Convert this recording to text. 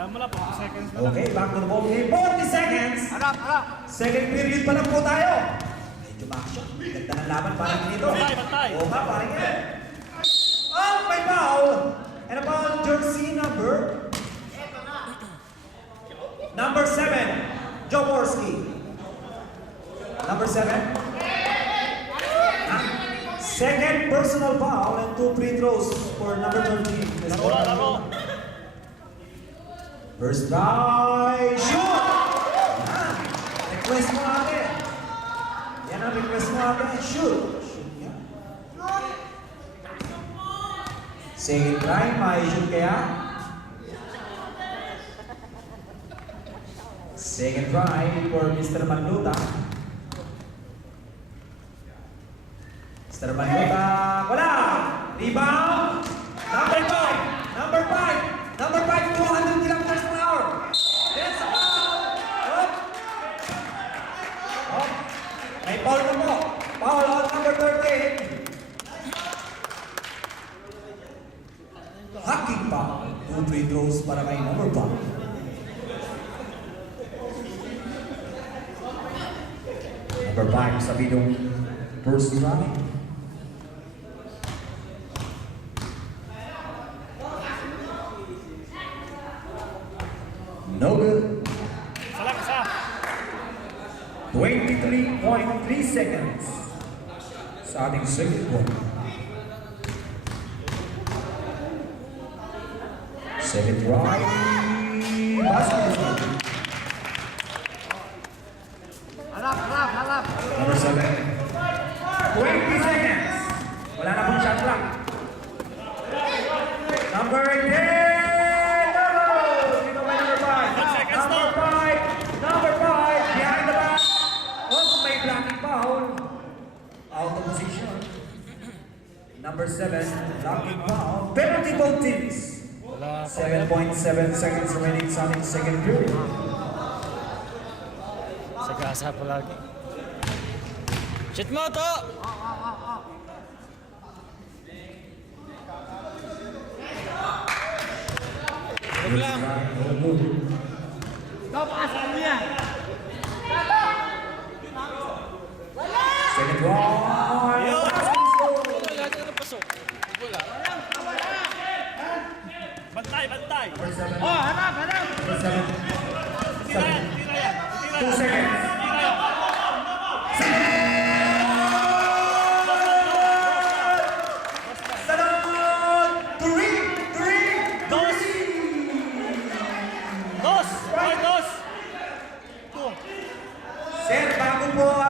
Mula 40 seconds na lang. Okay, back to the ball game. 40 seconds. Harap. Second period pa lang po tayo. Medyo action. Ganda ng laban parang dito. Bantay. Oo nga, parang yan. Oh, may foul. And a foul jersey number 7, Jaworski. Number 7. Second personal foul and 2 free throws for number 13. Laro. First try, shoot! Request mo ate. Yan ang request mo ate, shoot. Yan. Second try, may shoot kaya? Second try for Mr. Manluta. Mr. Manluta, wala! Rebound! Number 5, 200 kilometers per hour. That's a foul. May foul na po. Foul on number 13. Hacking foul. 2 free throws para kay number 5. Number 5 sa bidong first try. No good. Isa. 23.3 seconds sa ating second quarter. Second try. Basketball. Harap. Number 7. 20 seconds. Wala na pong shot clock. Number 10. Number 5, behind the back. Oh, may blocking foul. Out of position. Number 7, blocking foul. Penalty both teams. 7.7 seconds remaining sa ating second period. Sagasa pa lagi. Shoot mo to! Huwag lang. Second try. Bantay. Number 7. Harap. Number 7. Tira yan. 2 seconds. Dos. Sir, bago po